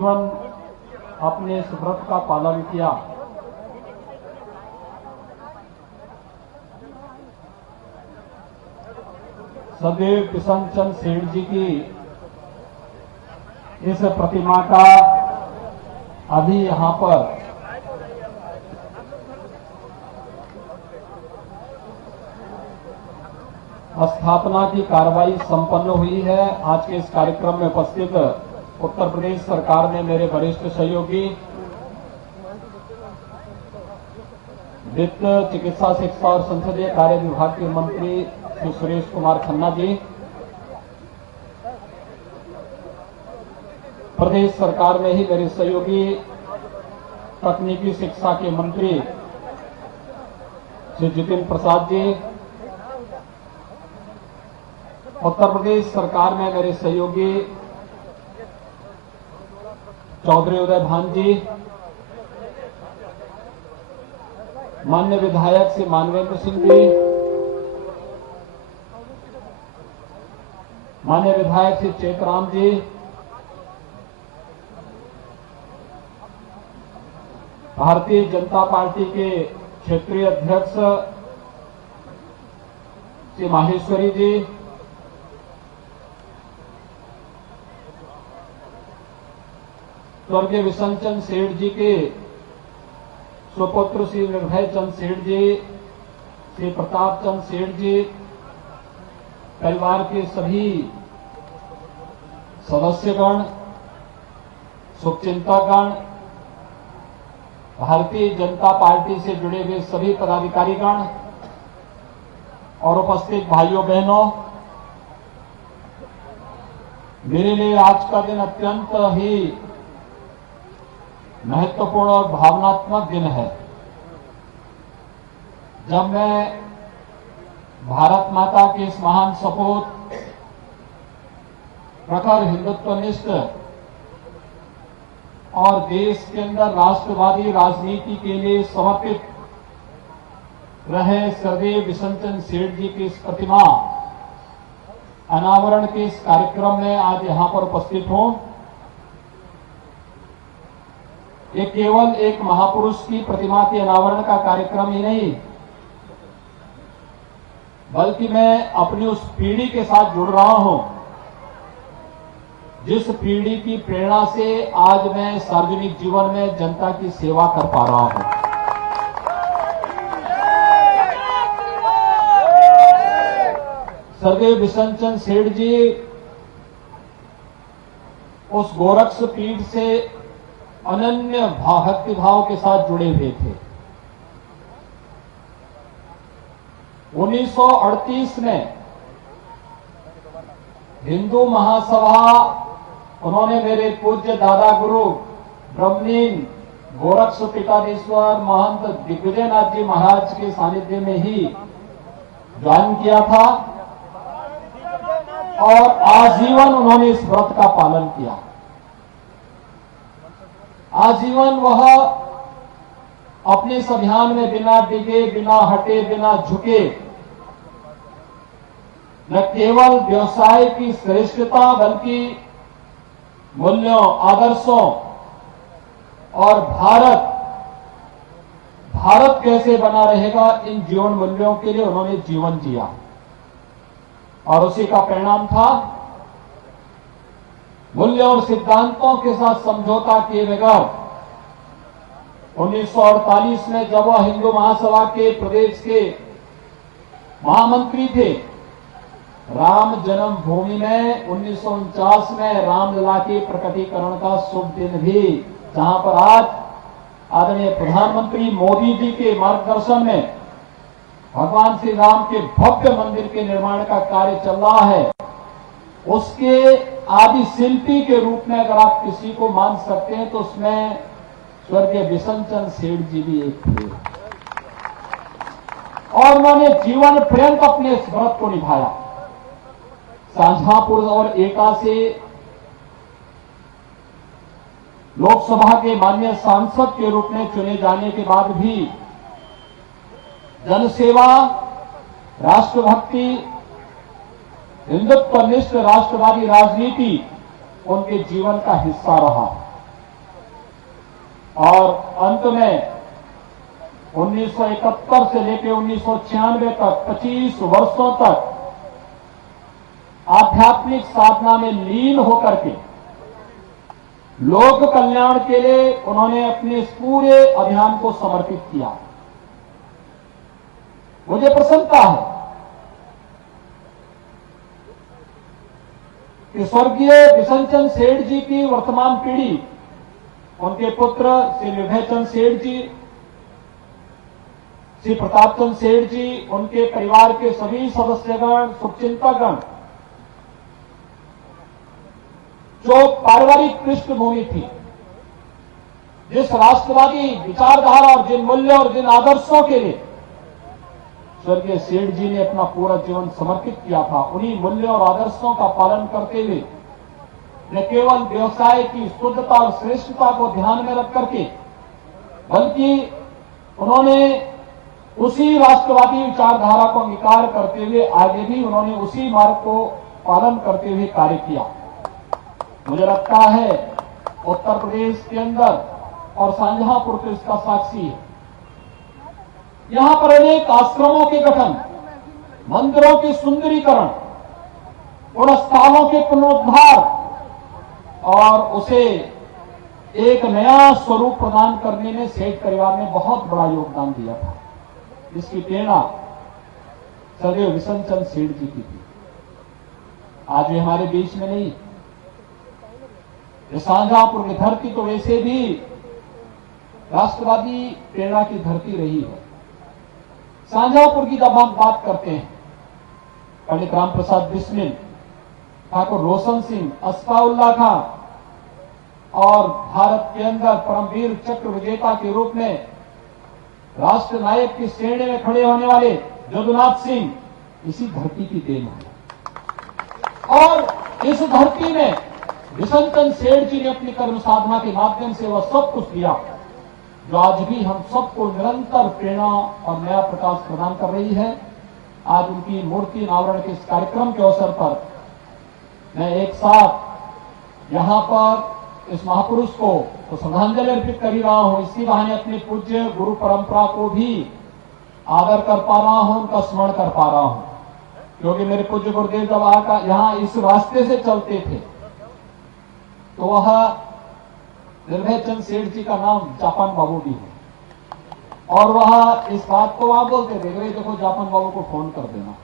जीवन अपने इस व्रत का पालन किया। सदैव किशन चंद सेठ जी की इस प्रतिमा का अभी यहां पर स्थापना की कार्रवाई संपन्न हुई है। आज के इस कार्यक्रम में उपस्थित उत्तर प्रदेश सरकार में मेरे वरिष्ठ सहयोगी वित्त, चिकित्सा, शिक्षा और संसदीय कार्य विभाग के मंत्री श्री सुरेश कुमार खन्ना जी, प्रदेश सरकार में ही मेरे सहयोगी तकनीकी शिक्षा के मंत्री श्री जितिन प्रसाद जी, उत्तर प्रदेश सरकार में मेरे सहयोगी चौधरी उदय भान जी, माननीय विधायक श्री मानवेंद्र सिंह जी, माननीय विधायक श्री चेतराम जी, भारतीय जनता पार्टी के क्षेत्रीय अध्यक्ष श्री माहेश्वरी जी, स्वर्गीय विशन चंद सेठ जी के सुपुत्र श्री निर्भय चंद सेठ जी, श्री प्रताप चंद सेठ जी, परिवार के सभी सदस्यगण, शुभचिंतकगण, भारतीय जनता पार्टी से जुड़े हुए सभी पदाधिकारीगण और उपस्थित भाइयों बहनों, मेरे लिए आज का दिन अत्यंत ही महत्वपूर्ण और भावनात्मक दिन है। जब मैं भारत माता के इस महान सपूत, प्रखर हिंदुत्वनिष्ठ और देश के अंदर राष्ट्रवादी राजनीति के लिए समर्पित रहे सदैव विशन चंद सेठ जी की इस प्रतिमा अनावरण के इस कार्यक्रम में आज यहां पर उपस्थित हूं। ये केवल एक महापुरुष की प्रतिमा के अनावरण का कार्यक्रम ही नहीं, बल्कि मैं अपनी उस पीढ़ी के साथ जुड़ रहा हूं जिस पीढ़ी की प्रेरणा से आज मैं सार्वजनिक जीवन में जनता की सेवा कर पा रहा हूं। सदैव विशन चंद सेठ जी उस गोरक्ष पीठ से अनन्य भक्ति भाव के साथ जुड़े हुए थे। 1938 में हिंदू महासभा, उन्होंने मेरे पूज्य दादा गुरु ब्रह्मलीन गोरक्ष पीठाधीश्वर महंत दिग्विजयनाथ जी महाराज के सानिध्य में ही ज्वाइन किया था और आजीवन उन्होंने इस व्रत का पालन किया। आजीवन वह अपने इस अभियान में बिना डिगे, बिना हटे, बिना झुके न केवल व्यवसाय की श्रेष्ठता बल्कि मूल्यों, आदर्शों और भारत कैसे बना रहेगा, इन जीवन मूल्यों के लिए उन्होंने जीवन जिया और उसी का परिणाम था मूल्यों और सिद्धांतों के साथ समझौता किए बगैर 1948 में जब वह हिंदू महासभा के प्रदेश के महामंत्री थे, राम जन्मभूमि में 1949 में रामलला के प्रकटीकरण का शुभ दिन भी, जहां पर आज आदरणीय प्रधानमंत्री मोदी जी के मार्गदर्शन में भगवान श्री राम के भव्य मंदिर के निर्माण का कार्य चल रहा है, उसके आदि शिल्पी के रूप में अगर आप किसी को मान सकते हैं तो उसमें स्वर्गीय विशन चंद सेठ जी भी एक थे और उन्होंने जीवन पर्यंत अपने इस व्रत को निभाया। शाहजहांपुर और एटा से लोकसभा के माननीय सांसद के रूप में चुने जाने के बाद भी जनसेवा, राष्ट्रभक्ति, हिंदुत्वनिष्ठ राष्ट्रवादी राजनीति उनके जीवन का हिस्सा रहा। और अंत में 1971 से लेकर 1996 तक 25 वर्षों तक आध्यात्मिक साधना में लीन होकर के लोक कल्याण के लिए उन्होंने अपने इस पूरे अभियान को समर्पित किया। मुझे प्रसन्नता है कि स्वर्गीय बिशनचंद सेठ जी की वर्तमान पीढ़ी, उनके पुत्र श्री विभयचंद सेठ जी, श्री प्रतापचंद सेठ जी, उनके परिवार के सभी सदस्यगण, शुभचिंतकगण, जो पारिवारिक पृष्ठभूमि थी, जिस राष्ट्रवादी विचारधारा और जिन मूल्यों और जिन आदर्शों के लिए स्वर्गीय सेठ जी ने अपना पूरा जीवन समर्पित किया था, उन्हीं मूल्यों और आदर्शों का पालन करते हुए न केवल व्यवसाय की शुद्धता और श्रेष्ठता को ध्यान में रख करके, बल्कि उन्होंने उसी राष्ट्रवादी विचारधारा को अंगीकार करते हुए आगे भी उन्होंने उसी मार्ग को पालन करते हुए कार्य किया। मुझे लगता है उत्तर प्रदेश के अंदर और शाहजहांपुर तो इसका साक्षी है। यहां पर अनेक आश्रमों के गठन, मंदिरों के सुंदरीकरण, उन स्थानों के पुनरुद्धार और उसे एक नया स्वरूप प्रदान करने में सेठ परिवार ने बहुत बड़ा योगदान दिया था, जिसकी प्रेरणा सदैव बिशनचंद सेठ जी की थी। आज वे हमारे बीच में नहीं। शाहजहांपुर की धरती तो वैसे भी राष्ट्रवादी प्रेरणा की धरती रही है। शाहजहांपुर की जब हम बात करते हैं, पंडित राम प्रसाद बिस्मिल, ठाकुर रोशन सिंह, अस्फाउल्लाह खां और भारत के अंदर परमवीर चक्र विजेता के रूप में राष्ट्र नायक की श्रेणी में खड़े होने वाले जदुनाथ सिंह इसी धरती की देन है। और इस धरती में बिशनचंद सेठ जी ने अपनी कर्म साधना के माध्यम से वह सब कुछ दिया जो आज भी हम सबको निरंतर प्रेरणा और नया प्रकाश प्रदान कर रही है। आज उनकी मूर्ति अनावरण के इस कार्यक्रम के अवसर पर मैं एक साथ यहां पर इस महापुरुष को तो श्रद्धांजलि अर्पित कर ही रहा हूं, इसी बहाने अपनी पूज्य गुरु परंपरा को भी आदर कर पा रहा हूं, उनका स्मरण कर पा रहा हूं। क्योंकि मेरे पूज्य गुरुदेव जब आकर यहां इस रास्ते से चलते थे तो वह विभयचंद सेठ जी का नाम जापान बाबू भी है, और वह इस बात को वहां बोलते थे, देखो जापान बाबू को फोन कर देना,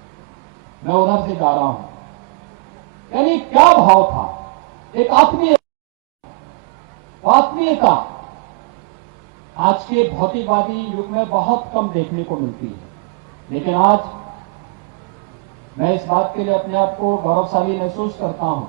मैं उधर से जा रहा हूं। यानी क्या भाव था, एक आत्मीयता आज के भौतिकवादी युग में बहुत कम देखने को मिलती है। लेकिन आज मैं इस बात के लिए अपने आप को गौरवशाली महसूस करता हूं